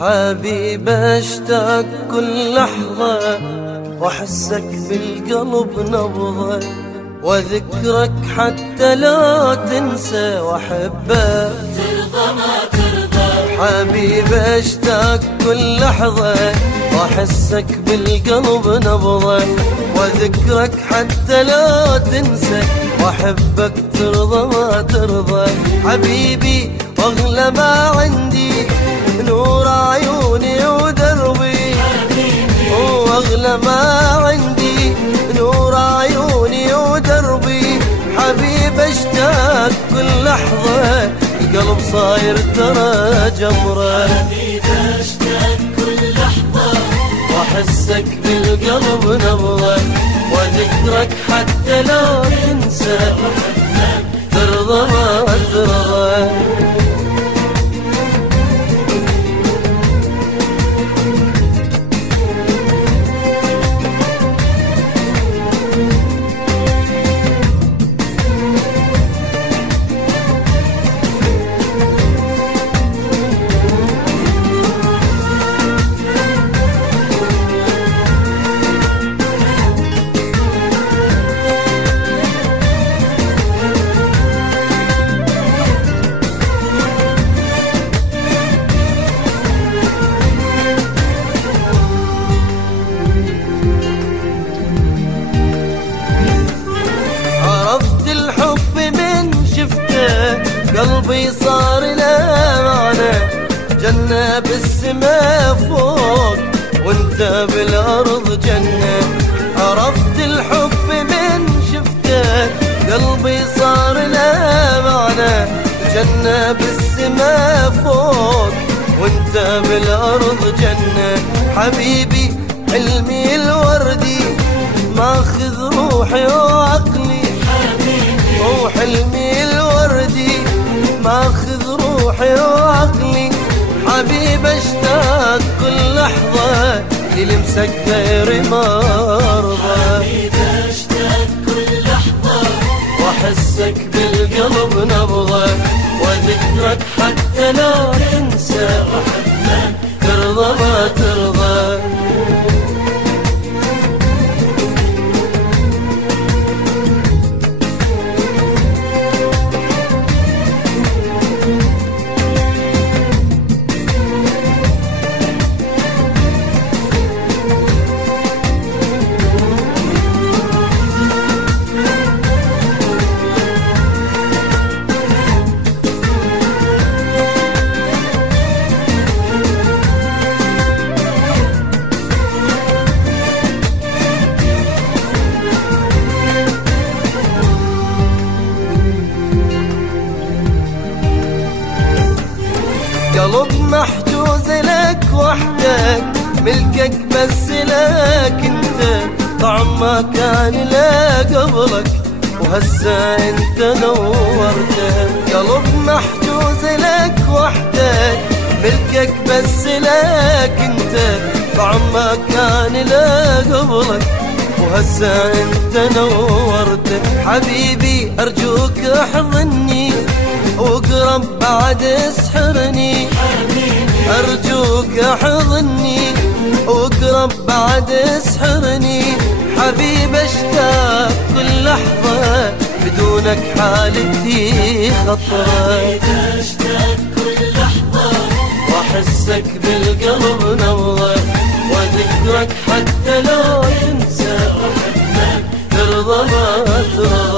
حبيب اشتاق كل لحظة واحسك بالقلب نبضة وذكرك حتى لا تنسى واحبك ترضى ما ترضى. حبيب اشتاق كل لحظة واحسك بالقلب نبضة وذكرك حتى لا تنسى واحبك ترضى ما ترضى. حبيبي واغلى ما عندي نور عيوني ودربي واغلى ما عندي نور عيوني ودربي. حبيب اشتاق كل لحظة القلب صاير ترى جمرة. حبيب اشتاق كل لحظة واحسك بالقلب نبضة وذكرك حتى لا تنسى ترضى ما ترضى. قلبي صار له معنى جنة بالسما فوق وانت بالأرض جنة. عرفت الحب من شفته قلبي صار له معنى جنة بالسما فوق وانت بالأرض جنة. حبيبي حلمي الوردي ماخذ روحي وعقلي وحلمي الوردي ماخذ روحي وعقلي. حبيب اشتاق كل لحظة يلمسك غير مرضى. حبيب اشتاق كل لحظة واحسك بالقلب نبضة وذكرك حتى لا تنسى واحبك ترضى ما ترضى. قلب محجوز لك وحدك ملكك بس لك انت طعم ما كان لا قبلك وهسه انت نورته. قلب محجوز لك وحدك ملكك بس لك انت طعم ما كان لا قبلك وهسه انت نورته. حبيبي ارجوك احضني وقرب بعد اسحرني. ارجوك احضني وقرب بعد اسحرني. حبيب اشتاق كل لحظة بدونك حالتي خطرة. حبيب اشتاق كل لحظة واحسك بالقلب نبضة وذكرك حتى لا ينسى واحبك ترضى ما ترضى.